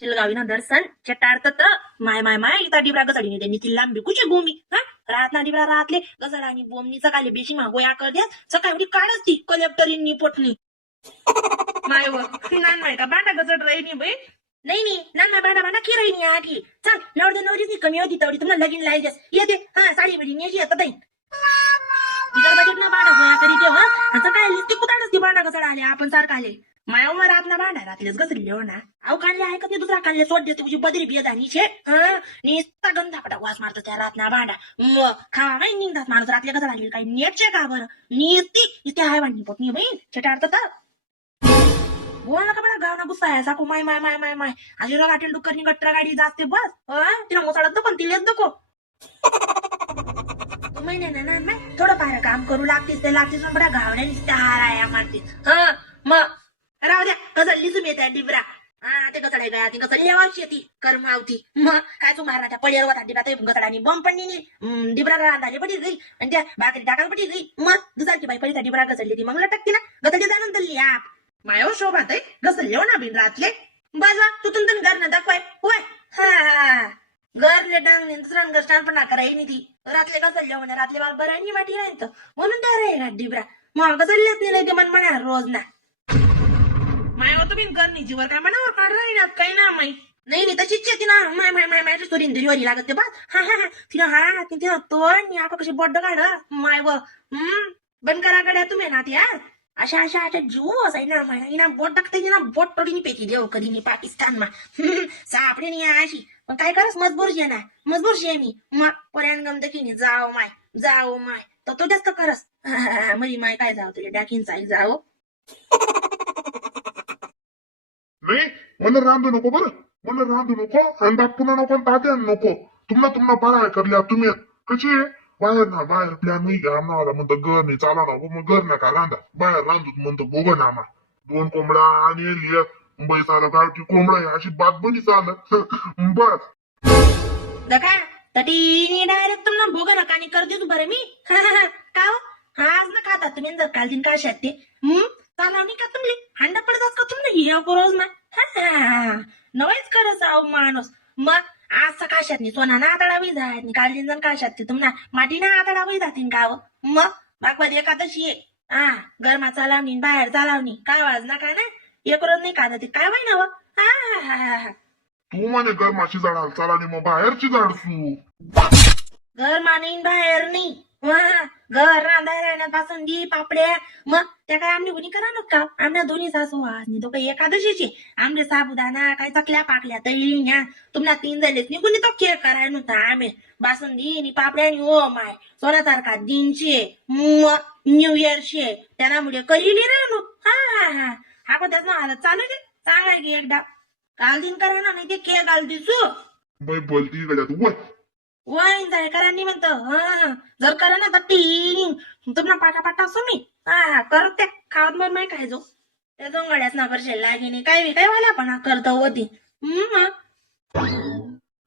शिलगावी ना दर्शन चटाडत माय माय माय इता डिबरा गसडीने त्यांनी ती लांबी कुठे भूमी हा रात ना डिबरा रातले गसडा आणि बोमनी सकाळी बेशी मागोया कर द्या सकाळी काढच ती कलेक्टरींनी पोटणी माय व नान माय का बांडा गसड राहिनी बाई नाही नाही नान माय बांडा बांडा की राहिनी आठी चल नवरदे नवरीची कमी होती तेवढी तुम्हाला लगीन लायल्यास येते हा साडी बिडी नेशी येतात ताई इतर बजेट ना बांडा गोया करी ठेव हा आता काय लिस्टी कुठाडच ती बांडा गसड आले आपण सारखा आले माया मग रात ना भांडा रातलेच गसरले हो ना अहो काढले ऐकत नाही दुसरा काढले सोड देते तुझी बदरी बियद आणि छे निस्ता गंधा पटा वास मारतो त्या रात ना भांडा खावा काय निघतात माणूस रातले कसं लागेल काही नेटचे का बरं निस्ती इथे आहे वाटणी पोटणी बहीण छटाडत बोल नका बडा गाव ना गुस्सा आहे साकू माय माय माय माय माय आजीला गाठील डुक्करनी गट्रा गाडी जास्ते बस तिला मोसाडत नको तिलेच नको तू महिने ना माय थोडं फार काम करू लागतीस ते लागतीस पण बडा गावण्या निसत्या हार आहे मारतीस मग राहू द्या कसली तुम्ही त्या डिबरा ते कसं आहे ती कसं लेवाची ती करमावती मग काय तू मारला त्या पडीवर होता डिबरा ते गसडानी बॉम्ब पण नाही डिबरा रांधाली पडी गई आणि त्या भाकरी टाकायला पडी गई मग दुसऱ्याची बाई पडी डिबरा घसरली ती मग लटकती ना गसडली जाणून तल्ली आप मायो शोभात आहे घसरले हो ना बिन रातले बाजवा तुतून तर घर ना दाखवाय होय हा घरले डांग दुसरा गस्टान पण कराय नाही ती रातले घसरले हो ना रातले बाल बरं नाही वाटी राहील म्हणून त्या रे डिबरा मग घसरल्याच नाही ते मन म्हणा रोज ना माय होतो बिन करणी जीवर काय म्हणा काढ राहिनात काही ना माई नाही नाही तशीच येते ना माय माय माय माय स्टोरी इंदरी लागत ते बस हा तिनं हा तिनं तोड मी आता कशी बोड्ड काढ माय व बंद करा गड्या तुम्ही ना त्या अशा अशा अशा जीव असाय ना माय ना बोट टाकते ना बोट तोडीनी पेकी देव कधी मी पाकिस्तान मा सापडे नाही अशी पण काय करस मजबूरशी आहे ना मजबूरशी आहे मी मग पर्यान गमत की जाओ माय तो जास्त करस मरी माय काय जाव तुला डाकीन चाई जाओ नाही मला रांधू नको बरं मला रांधू नको आणि बापूला नको तात्या नको तुम्हाला पारा करल्या तुम्ही कशी आहे बाहेर प्लॅन नाही घ्या आम्हाला म्हणतो घर नाही चाला ना मग घर नका रांधा बाहेर रांधूत म्हणतो बोगन आम्हा 2 कोंबडा आणि लिया मुंबई चालत गावठी कोंबडा आहे अशी बात बनी चालत बस दका तटी डायरेक्ट तुम्हाला बोगा नका आणि कर देतो बरं मी का आज ना खाता तुम्ही जर काल दिन काय शकते चालवणी का तुमले हांडा पडतात का तुमने हे रोज ना नवाईच करत आहो माणूस मग आज सकाशात नाही सोना ना आतडावी जात नाही काल दिन काशात ते तुम्हाला माटी ना आतडावी जातील गाव मग बागवाद एकादशी आहे गरमा चालवणी बाहेर चालवणी काय वाज ना काय ना एक रोज नाही का ते काय माहिती ना तू म्हणे गरमाची झाडाल चाला मग बाहेरची झाड सू घर मानेन बाहेर नाही घर रांधाय राहण्यापासून दी पापड्या मग त्या काय आमने कुणी करा का आमच्या दोन्ही सासू आणि तो काही एकादशीचे आमले साबुदाणा काय चकल्या पाकल्या तळील्या तुम्हाला 3 झालेच नि कुणी तो केक करायला नव्हता आम्ही बासुंदी आणि पापड्या आणि ओ माय सोनासारखा दिनचे न्यू इयरचे त्यामुळे करीली राहणू हा पण त्याच हालत चालू दे सांगाय की एकदा काल दिन करा ना नाही ते केक घाल दिसू बाई बोलती गड्या तू वाईन जाय करा नि म्हणतो जर करा ना तर टी तुम्हाला पाठा असो मी करत त्या खावत मग माय काय जो त्या दोंगड्याच ना करशेल लागिनी काय वाला पण करतो होती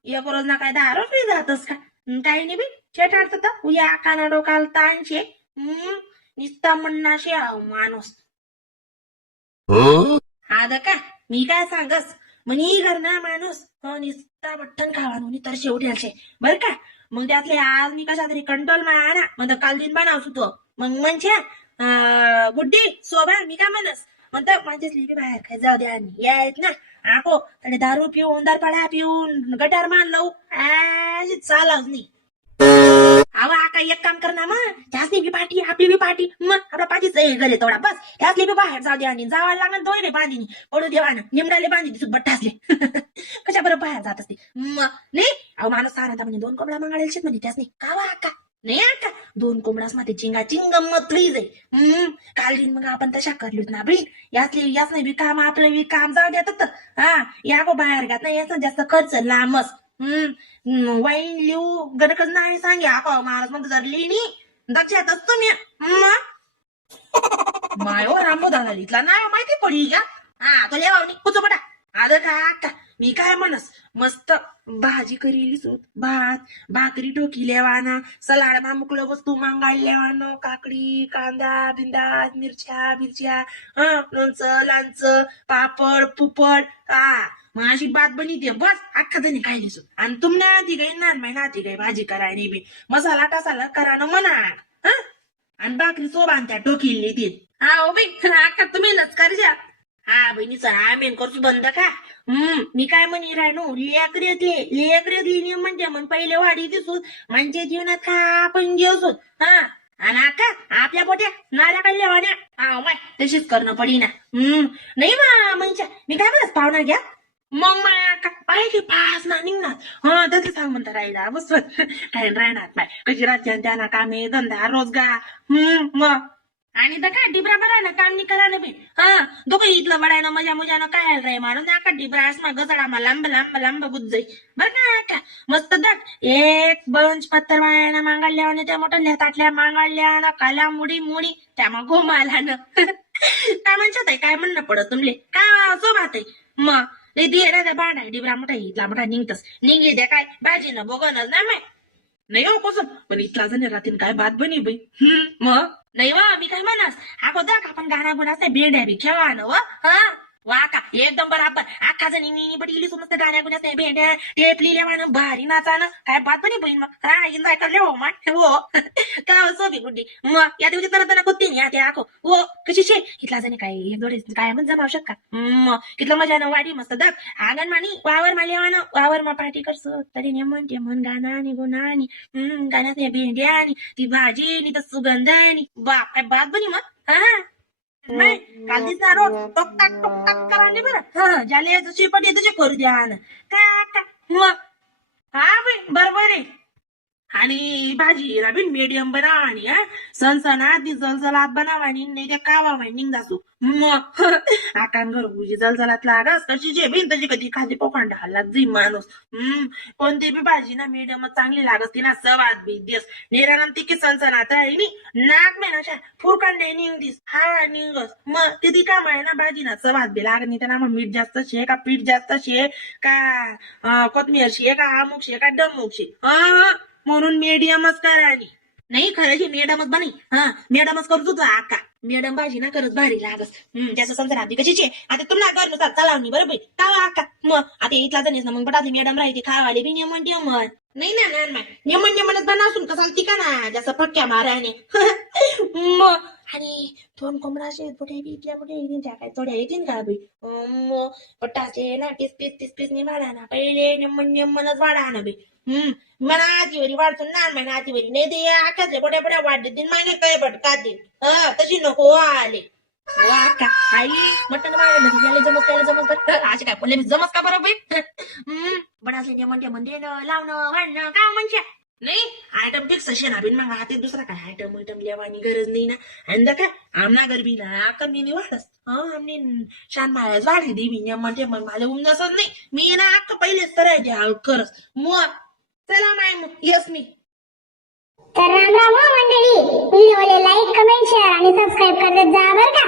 एक रोज ना काय 10 रुपये जातस का काही नाही बी छेटाडत तर उया काना डोकाल ताणशे निस्ता म्हणणाशे माणूस हा का मी काय सांगस म्हणी घर ना माणूस निस्ता बठ्ठन खावा म्हणी तर शेवटी बर का मग त्यातले आज मी कशा तरी कंट्रोल ना मग काल दिन बनावतो तो मग म्हणजे गुड्डी शोभा मी काय म्हणस म्हणतो माझ्याच लिपी बाहेर काय जाऊ द्या यायत ना आको आणि दारू पिऊन दारपाडा पिऊन गटार मान लावू चालच नाही अहो आका एक काम कर ना मग त्यासनी बी पाठी आपली बी पाठी मग आपला पाठीच गले थोडा बस त्यासली बी बाहेर जाऊ द्या आणि जावायला लागणार दोय बांधिनी पडू देवानं निमडाले बांधी दिसत बट्टासले कशा बरं बाहेर जात असते मग नाही अहो माणूस सारा म्हणजे 2 कोंबडा मागायला म्हणजे त्यासनी कावा आका नाही आका 2 कोंबडास मध्ये चिंगा चिंगम्मत लई जाई काल दिन मग आपण तशा करलोत ना बहीण याच नाही बी काम आपलं बी काम जाऊ द्या या गो बाहेर घात नाही याच जास्त खर्च लांबच वाईन लिहू गडकच नाही सांग्या महाराज मग जर लिहिणी दक्षात असतो मी मायो रामबो दादा लिहितला नाही माहिती पडी का तो लेवा कुचो पटा आदर का मी काय म्हणस मस्त भाजी करीली सूत भात भाकरी टोकी लेवाना सलाड मुकलं वस्तू मांगाळ लेवानो काकडी कांदा बिंदा मिरच्या लोणचं लांचं पापड पुपड मग अशी बात बनी बस अख्खा जणी काय दिसू आणि तुमना ती काही नान माय नाती काही भाजी करायनी बी मसाला टसाला करा ना म्हणा हं? आणि बाकरी सोबान त्या टोकीली ती हा हो बाई अख्खा तुम्ही लचकार जा हा बहिणीचा हा मेन करतो बंद का मी काय म्हणी राहणो लेकरेतली म्हणजे मग पहिले वाढी दिसू म्हणजे जीवनात का आपण घेऊसो हा आणि आका आपल्या पोट्या नाऱ्या काढल्या वाड्या हा माय तशीच करणं पडी ना नाही म्हणजे मी काय म्हणत पाहुणा घ्या मग माया पाहिजे पास ना निघणार हा त्याचं सांग म्हणता राहिला बस काय राहणार नाही कशी राज्यात त्यांना कामे धंदा रोजगार मग आणि तर काय डिबरा बरा ना काम नाही करा ना बी हा दोघं इथलं बडायनं मजा मजानं काय रे मारून नाका डिबरा असमा गजडा मा लांब लांब लांब गुज्जई बर ना का मस्त दाट एक बंच पत्तर वाळ्यानं मांगाडल्या आणि त्या मोठ्या ताटल्या मांगाडल्या ना काला मुडी मुडी त्या मग घोमाला ना काय म्हणतात काय म्हणणं पडत तुमले काय असो बात आहे मग लई दे ना त्या भांडा डिबरा मोठा इथला मोठा निघतस निघे द्या काय भाजीनं बघणच ना माय नाही हो कसं पण इथला जण राहतील काय बात बनी बाई मग नाही वा मी काय म्हणास अगोदर का आपण गाणा गुणास भेंड्या बी खेळा ना हा वा का एकदम बराबर अख्खा जणी बडी समजते गाण्या गुण्यास नाही भेंड्या टेपली लेवानं भारी नाचानं काय बात बनी बहीण मग हा एन्जॉय करले हो माय हो काय असो बी गुड्डी मग या दिवशी तर कुत्ती नाही त्या आखो हो कशी शे इथला जणी काय एक जोडे काय म्हणत जमाव शक का मग कितलं मजानं वाडी मस्त दाब आंगण मानी वावर मालेवानं वावर मा पार्टी करसो तरी नेमन ते मन गाणं आणि गुन्हा आणि गाण्यात भेंड्या आणि ती भाजी आणि तर सुगंध आणि बाप काय बात बनी मग हा नाही काल दिसणार रोज टोक कराने बरं ज्याला जशी पटे तसे करू द्या का मग हा बाई बरोबर आहे आणि भाजी राबीन मीडियम बनावा आणि सणसणात जलजलात बनावा आणि नाही त्या कावा निघ जासू मग आकान घरगुजी जलजलात लागास कशी जे बिन तशी कधी खाली पोखंड हल्लात जी माणूस कोणती बी भाजी ना मीडियमच चांगली लागस ती ना सवाद बी दिस नेरानम ती की सणसणात राहिली नाक मे ना फुरकांडे निघ दिस हा निघस मग किती काम आहे ना भाजी ना सवाद बी लागत नाही त्यांना मग मीठ जास्त शे का पीठ जास्त शे का कोथमीर शे का अमुक शे का डमुक शे म्हणून मीडियमच करा नाही खरं मॅडमच बनी हा मॅडमच करू तुझा आका मॅडम भाजी ना करत भारी लागस त्याचं समजा आधी कशीचे आता तुम्हाला घरनुसार चलावणी बरोबर कावा आका मग आता इथला जणीस ना मग बटाली मॅडम राहते खावाले बी नेमन नेमन नाही ना नेमन नेमनच बनासून का चालती का ना जसं फटक्या माराने मग आणि दोन कोंबडाचे पुढे बी इथल्या पुढे येतील त्या काय थोड्या येतील का बी मग पटाचे ना तीस पीस नि वाढा ना पहिले नेमनच वाढा ना बी मला आजीवरी वाढतो ना मला आजीवरी नाही दे आकाशले पोट्या वाढ देतील मायने काय भटकातील तशी नको आले का आई मटण वाढलं जमस असे काय बोलले जमस का बरोबर बडासले म्हणते लावणं वाढणं काय म्हणजे नाही आयटम फिक्स असे ना बिन मग हाती दुसरा काय आयटम लेवानी गरज नाही ना आणि काय आमना गरबीला कमी वाढस आमने शान मायाच वाढली देवी म्हणते मग माझ्या उमजसच नाही मी ना अक्क पहिलेच करायचे खरंच मग चला माय मग यस मी तर राम राम हो मंडळी व्हिडिओला लाईक कमेंट शेअर आणि सबस्क्राईब करत जा बरं का.